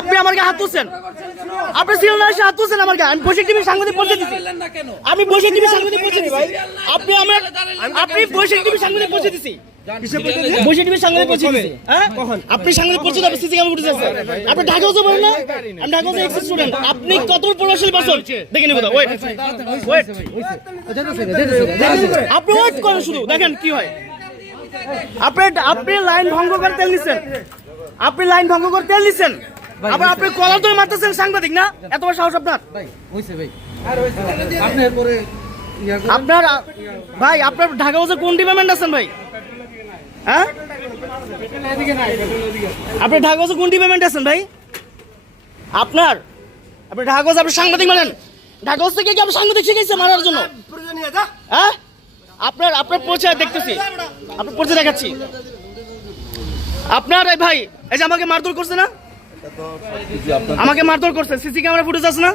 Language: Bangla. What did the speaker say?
আপনি আমার গায়ে হাত তুলছেন, আপনি সিরিয়াল না এসে হাত তুলছেন আমার গায়ে। আমি বসে টিভি সাংবাদিক পৌঁছে দিচ্ছি, আমি বসে টিভি সাংবাদিক পৌঁছে দিচ্ছি। আপনি বসে টিভি সাংবাদিক পৌঁছে দিচ্ছি, বসে টিভি সাংবাদিক পৌঁছে দিচ্ছি। হ্যাঁ, আপনি সাংবাদিক পৌঁছে দেবেন, সিসি ক্যামেরা ফুটেজ আছে। আপনি ঢাকা হতে পারেন না? আমি ঢাকা হতে এক্স স্টুডেন্ট। আপনি কত প্রভাবশালী পারসন দেখে নেব। ওয়েট ওয়েট, আপনি ওয়েট করেন, শুধু দেখেন কি হয়। আপনি লাইন ভঙ্গ করে তেল নিচ্ছেন, আপনি লাইন ভঙ্গ করে তেল নিচ্ছেন, আবার আপনি কলার ধরে মারতেছেন সাংবাদিক। না, এত বড় সাহস আপনার? আপনার ভাই, আপনার ঢাকা হাউসে কোন ডিপার্টমেন্ট আছেন ভাই? হ্যাঁ, আপনি ঢাকা হাউসে কোন ডিপার্টমেন্ট আছেন ভাই? আপনার আপনি ঢাকা হাউসে আপনি সাংবাদিক মানেন? ঢাকা হাউস থেকে কি আপনি সাংবাদিক শিখেছে মারার জন্য? হ্যাঁ, আপনার পরিচয় দেখতেছি, আপনার পরিচয় দেখাচ্ছি। আপনার ভাই এই যে আমাকে মারধর করছে না, আমাকে মারধর করছে, সিসি ক্যামেরা ফুটেজ আছে না?